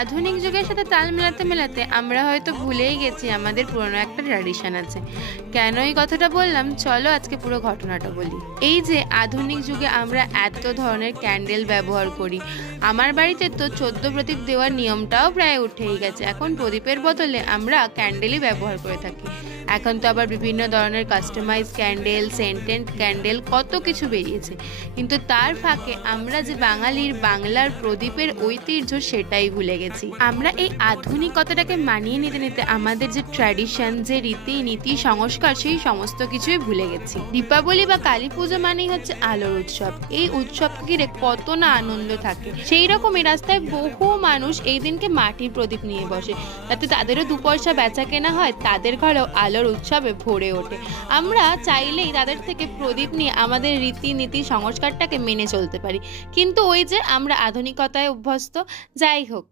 আধুনিক যুগের সাথে তাল মেলাতে মেলাতে আমরা হয়তো ভুলেই গেছি আমাদের পুরনো একটা ট্র্যাডিশন আছে। কেন এই কথাটা বললাম, চলো আজকে পুরো ঘটনাটা বলি। এই যে আধুনিক যুগে আমরা এত ধরনের ক্যান্ডেল ব্যবহার করি, আমার বাড়িতে তো 14 প্রদীপ দেওয়ার নিয়মটাও প্রায় উঠেই গেছে। এখন প্রদীপের বদলে আমরা ক্যান্ডেলই ব্যবহার করে থাকি। এখন তো আবার বিভিন্ন ধরনের কাস্টমাইজ ক্যান্ডেল, সেন্টেড ক্যান্ডেল, কত কিছু বেরিয়েছে। কিন্তু তার ফাঁকে আমরা যে বাংলার প্রদীপের ঐতিহ্য সেটাই ভুলে গেছি। আমরা এই আধুনিকতাটাকে মানিয়ে নিতে নিতে আমাদের যে ট্র্যাডিশন, যে রীতি নীতি, সংস্কার, সেই সমস্ত কিছুই ভুলে গেছি। দীপাবলি বা কালী পুজো মানেই হচ্ছে আলোর উৎসব। এই উৎসবকে ঘিরে কত না আনন্দ থাকে। সেই রকমই রাস্তায় বহু মানুষ এই দিনকে মাটির প্রদীপ নিয়ে বসে, যাতে তাদেরও 2 পয়সা বেচা কেনা হয়, তাদের ঘরেও আলোর উৎসবে ভরে ওঠে। আমরা চাইলেই তাদের থেকে প্রদীপ নিয়ে আমাদের রীতিনীতি সংস্কারটাকে মেনে চলতে পারি, কিন্তু ওই যে আমরা আধুনিকতায় অভ্যস্ত। যাই হোক,